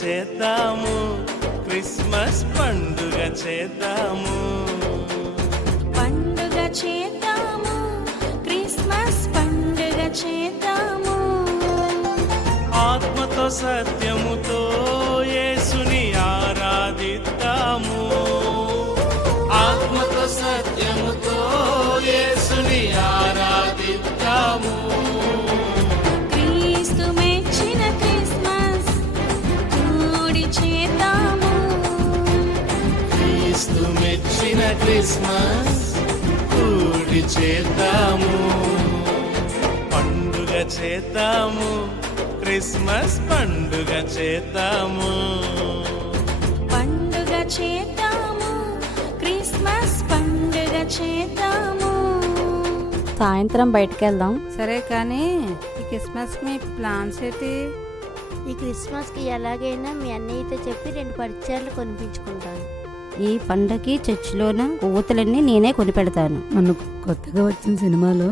చేద్దాము, క్రిస్మస్ పండుగ చేద్దాము. పండుగ చేద్దాము, క్రిస్మస్ పండుగ చేద్దాము. ఆత్మతో సత్యముతో యేసుని ఆరాధిద్దాము. ఆత్మతో సత్యముతో యేసుని ఆరాధిద్దాము. క్రీస్తు మెచ్చిన క్రిస్మస్ కూడి చేద్దాము. క్రీస్తు మెచ్చిన క్రిస్మస్ కూడి చేద్దాము. పండుగ చేద్దాము, క్రిస్మస్ పండుగ చేద్దాము. పండుగ చేద్దాము, క్రిస్మస్ పండుగ చేద్దాము. సాయంత్రం బయటకు వెళ్దాం. సరే కానీ ఈ క్రిస్మస్ మీ ప్లాన్స్ ఏంటి? ఈ క్రిస్మస్కి ఎలాగైనా మీ అన్నయ్యతో చెప్పి 2 పరిచయాలు కొనిపించుకుంటాను. ఈ పండగకి చర్చిలోన కొవ్వొత్తులన్నీ నేనే కొనిపెడతాను. మనకు కొత్తగా వచ్చిన సినిమాలో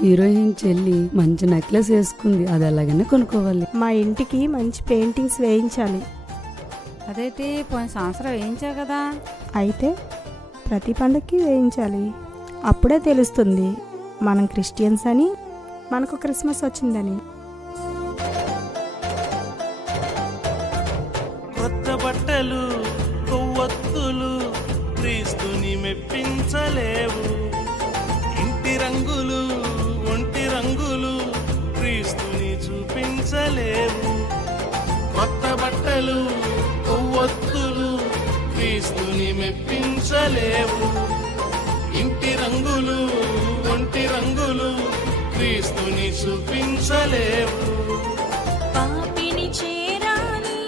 హీరోయిన్ చెల్లి మంచి నెక్లెస్ వేసుకుంది, అది ఎలాగైనా కొనుక్కోవాలి. మా ఇంటికి మంచి పెయింటింగ్స్ వేయించాలి. అదేంటి పోయిన సంవత్సరం వేయించావు కదా. అయితే ప్రతి పండగకి వేయించాలి. అప్పుడే తెలుస్తుంది మనం క్రిస్టియన్స్ అని, మనకు క్రిస్మస్ వచ్చిందని. కొత్త బట్టలు, కొవ్వొత్తులు క్రీస్తుని మెప్పించలేవు. ఇంటి రంగులు, ఒంటి రంగులు క్రీస్తుని చూపించలేవు. కొత్త బట్టలు, కొవ్వొత్తులు క్రీస్తుని మెప్పించలేవు. ఇంటి రంగులు, ఒంటి రంగులు క్రీస్తుని చూపించలేవు. పాపిని చేరాలి,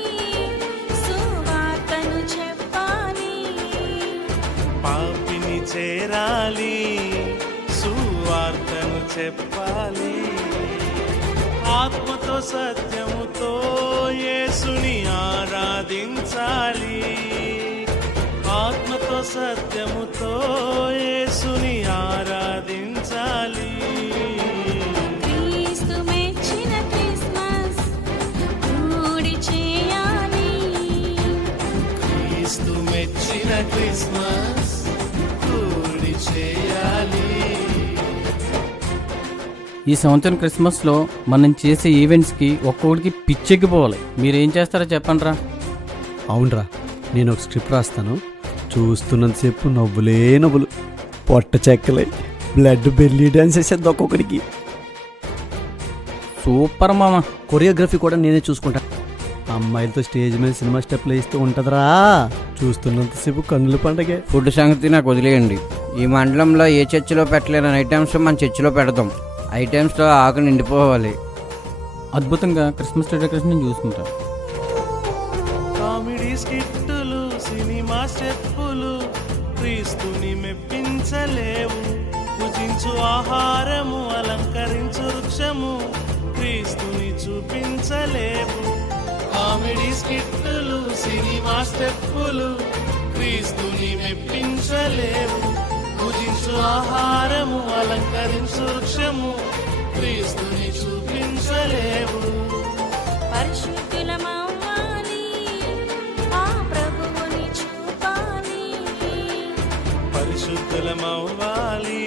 సువార్తను చెప్పాలి. పాపిని చేరాలి, సువార్తను చెప్పాలి. ఆత్మతో సత్యముతో యేసుని ఆరాధించాలి. ఆత్మతో సత్యముతో యేసుని ఆరాధించాలి. క్రీస్తు మెచ్చిన క్రిస్మస్ కూడి చేయాలి. క్రీస్తు మెచ్చిన క్రిస్మస్ కూడి చేయాలి. ఈ సంవత్సరం క్రిస్మస్లో మనం చేసే ఈవెంట్స్కి ఒక్కొక్కడికి పిచ్చెక్కిపోవాలి. మీరేం చేస్తారో చెప్పండిరా. అవునరా, నేను ఒక స్క్రిప్ట్ రాస్తాను. చూస్తున్నంతసేపు నవ్వులే నవ్వులు, పొట్ట చెక్కలే, బ్లడ్ బెల్లీ డ్యాన్స్ వేసేది ఒక్కొక్కడికి. సూపర్ మామ. కొరియోగ్రఫీ కూడా నేనే చూసుకుంటా. అమ్మాయిలతో స్టేజ్ మీద సినిమా స్టెప్లు వేస్తూ ఉంటుందిరా. చూస్తున్నంతసేపు కన్నుల పండగే. ఫుడ్ సంగతి నాకు వదిలేయండి. ఈ మండలంలో ఏ చర్చిలో పెట్టలేని ఐటమ్స్ మన చర్చిలో పెడదాం. ఐటమ్స్తో ఆకు నిండిపోవాలి. అద్భుతంగా క్రిస్మస్ డెకరేషన్ చూసుకుంటా. కామెడీ స్కిట్టులు, సినిమా స్టెప్పులు క్రీస్తుని మెప్పించలేవు. భుజించు ఆహారము, అలంకరించు వృక్షము క్రీస్తుని చూపించలేవు. కామెడీ స్కిట్టులు, సినిమా స్టెప్పులు క్రీస్తుని మెప్పించలేవు. భుజించు ఆహారము, అలంకరించు వృక్షము క్రీస్తుని చూపించలేవు. పరిశుద్ధులమవ్వాలి, ఆ ప్రభువుని చూపాలి. పరిశుద్ధులమవ్వాలి,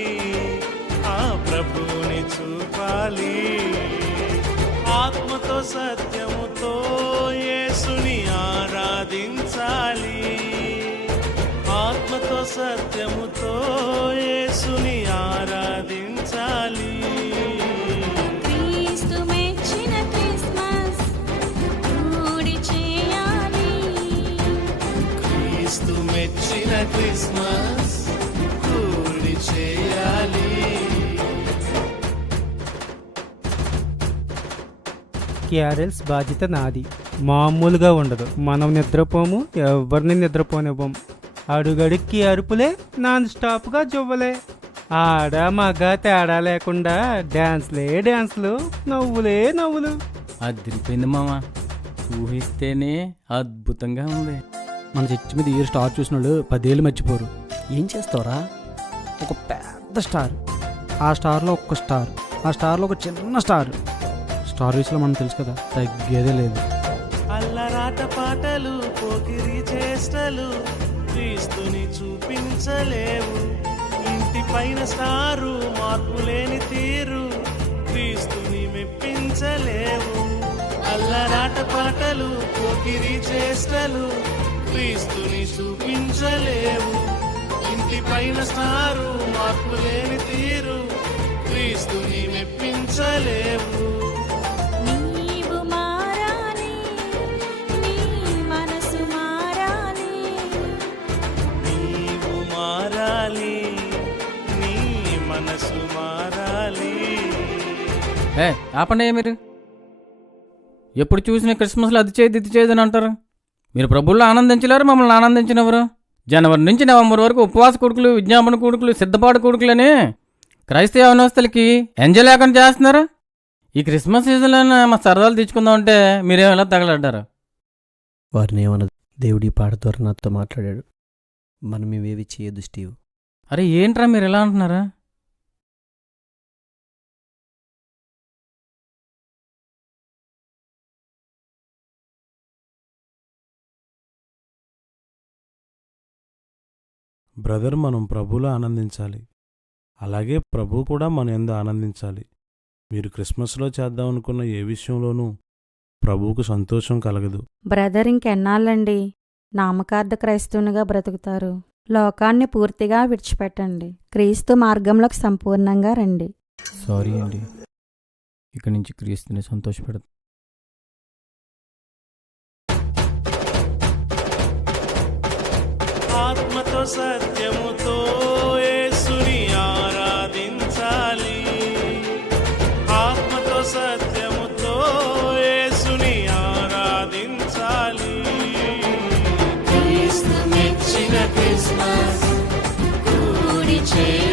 ఆ ప్రభువుని చూపాలి. ఆత్మతో సత్యముతో యేసుని ఆరాధించాలి. ఆత్మతో సత్యముతో యేసుని ఆరాధించాలి. క్రీస్తు మెచ్చిన క్రిస్మస్ కూడి చేయాలి. క్రీస్తు మెచ్చిన క్రిస్మస్ కూడి చేయాలి. క్యారల్స్ బాధ్యత నాది. మామూలుగా ఉండదు. మనం నిద్రపోము, ఎవరిని నిద్రపోనివ్వం. అడుగడుక్కి అరుపులే, నాన్ స్టాప్గా జువ్వలే. ఆడ మగ తేడా లేకుండా డ్యాన్స్లే డ్యాన్స్లు, నవ్వులే నవ్వులు. అదిరిపోయింది మామ. ఊహిస్తేనే అద్భుతంగా ఉంది. మన చర్చి మీద ఈ స్టార్ చూసిన వాళ్ళు 10 ఏళ్ళు మర్చిపోరు. ఏం చేస్తావురా? ఒక పెద్ద స్టార్, ఆ స్టార్లో ఒక్క స్టార్, ఆ స్టార్లో ఒక చిన్న స్టార్. స్టార్ విషయంలో మనం తెలుసు కదా, తగ్గేదే లేదు. అల్లరా ఆటపాటలు పోకిరి చేష్టలు క్రీస్తుని చూపించలేవు. ఇంటి పైన స్టారు మార్పులేని తీరు క్రీస్తుని మెప్పించలేవు. అల్లరాట పాటలు పోకిరి చేష్టలు క్రీస్తుని చూపించలేవు. ఇంటి పైన స్టారు మార్పులేని తీరు క్రీస్తుని మెప్పించలేవు. నీవు మారాలి, నీ మనసు మారాలి. నీవు మారాలి, నీ మనసు మారాలి. ఆపండి మీరు. ఎప్పుడు చూసిన క్రిస్మస్లో అది చేయదు ఇది చేయదని అంటారు. మీరు ప్రభువుల్లో ఆనందించలేరు, మమ్మల్ని ఆనందించినవరు. జనవరి నుంచి నవంబర్ వరకు ఉపవాస కొడుకులు, విజ్ఞాపన కొడుకులు, సిద్ధపాటు కొడుకులని క్రైస్తవ యవనస్తులకి ఎంజాయ్ లేకుండా చేస్తున్నారు. ఈ క్రిస్మస్ సీజన్లో మా సరదాలు తెచ్చుకుందామంటే మీరేమైనా తగలడ్డారు. వారిని ఏమన్నా దేవుడి పాట ద్వారా నాతో మాట్లాడాడు. మనం ఇవేవి చేయొద్దు స్టీవ్. అరే ఏంట్రా మీరు ఎలా అంటున్నారా? బ్రదర్, మనం ప్రభువులో ఆనందించాలి, అలాగే ప్రభు కూడా మన యందు ఆనందించాలి. మీరు క్రిస్మస్లో చేద్దామనుకున్న ఏ విషయంలోనూ ప్రభువుకు సంతోషం కలగదు. బ్రదర్ ఇంకెన్నాళ్ళండి నామకార్థ క్రైస్తవునిగా బ్రతుకుతారు? లోకాన్ని పూర్తిగా విడిచిపెట్టండి, క్రీస్తు మార్గంలోకి సంపూర్ణంగా రండి. సారీ అండి, ఇక్కడి నుంచి క్రీస్తుని సంతోషపెడతాం. ఆత్మతో సత్యముతో యేసుని ఆరాధించాలి. ఆత్మతో సత్యముతో యేసుని ఆరాధించాలి. క్రీస్తు మెచ్చిన క్రిస్మస్ కూడి చేయాలి.